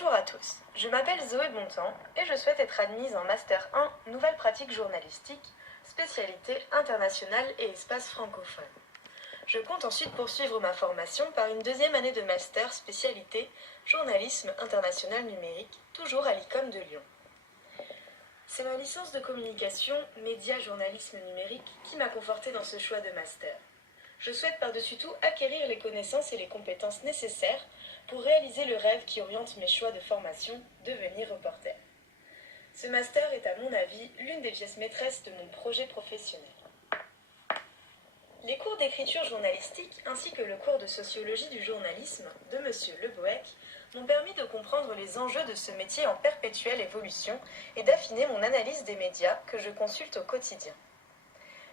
Bonjour à tous, je m'appelle Zoé Bontemps et je souhaite être admise en Master 1 Nouvelles pratiques journalistiques, spécialité internationale et espace francophone. Je compte ensuite poursuivre ma formation par une deuxième année de Master spécialité Journalisme international numérique, toujours à l'ICOM de Lyon. C'est ma licence de communication, médias, journalisme numérique qui m'a confortée dans ce choix de Master. Je souhaite par-dessus tout acquérir les connaissances et les compétences nécessaires pour réaliser le rêve qui oriente mes choix de formation, devenir reporter. Ce master est à mon avis l'une des pièces maîtresses de mon projet professionnel. Les cours d'écriture journalistique ainsi que le cours de sociologie du journalisme de M. Le Bohec m'ont permis de comprendre les enjeux de ce métier en perpétuelle évolution et d'affiner mon analyse des médias que je consulte au quotidien.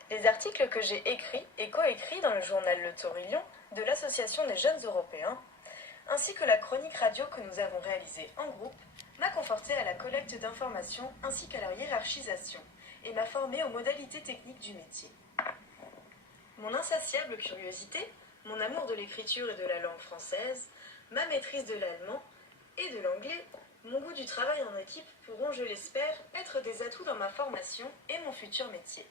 Les articles que j'ai écrits et coécrits dans le journal Le Taurillon de l'Association des jeunes européens, ainsi que la chronique radio que nous avons réalisée en groupe, m'a conforté à la collecte d'informations ainsi qu'à leur hiérarchisation et m'a formé aux modalités techniques du métier. Mon insatiable curiosité, mon amour de l'écriture et de la langue française, ma maîtrise de l'allemand et de l'anglais, mon goût du travail en équipe pourront, je l'espère, être des atouts dans ma formation et mon futur métier.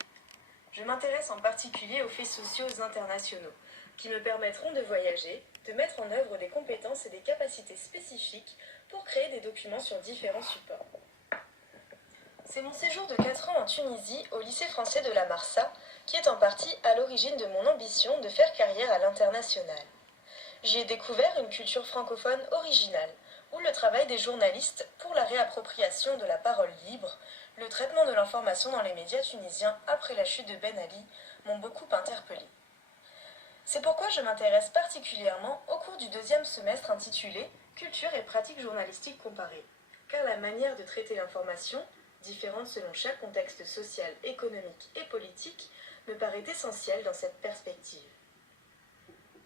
Je m'intéresse en particulier aux faits sociaux internationaux, qui me permettront de voyager, de mettre en œuvre des compétences et des capacités spécifiques pour créer des documents sur différents supports. C'est mon séjour de 4 ans en Tunisie, au lycée français de la Marsa, qui est en partie à l'origine de mon ambition de faire carrière à l'international. J'y ai découvert une culture francophone originale, où le travail des journalistes pour la réappropriation de la parole libre, le traitement de l'information dans les médias tunisiens après la chute de Ben Ali m'ont beaucoup interpellée. C'est pourquoi je m'intéresse particulièrement au cours du deuxième semestre intitulé « Culture et pratiques journalistiques comparées », car la manière de traiter l'information, différente selon chaque contexte social, économique et politique, me paraît essentielle dans cette perspective.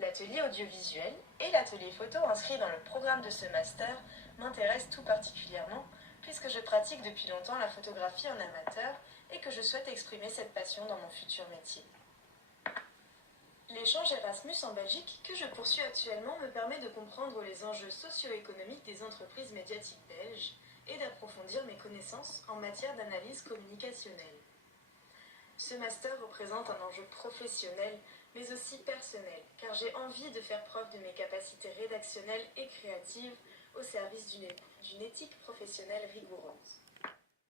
L'atelier audiovisuel et l'atelier photo inscrits dans le programme de ce master m'intéressent tout particulièrement puisque je pratique depuis longtemps la photographie en amateur et que je souhaite exprimer cette passion dans mon futur métier. L'échange Erasmus en Belgique que je poursuis actuellement me permet de comprendre les enjeux socio-économiques des entreprises médiatiques belges et d'approfondir mes connaissances en matière d'analyse communicationnelle. Ce master représente un enjeu professionnel mais aussi personnel, car j'ai envie de faire preuve de mes capacités rédactionnelles et créatives au service d'une éthique professionnelle rigoureuse.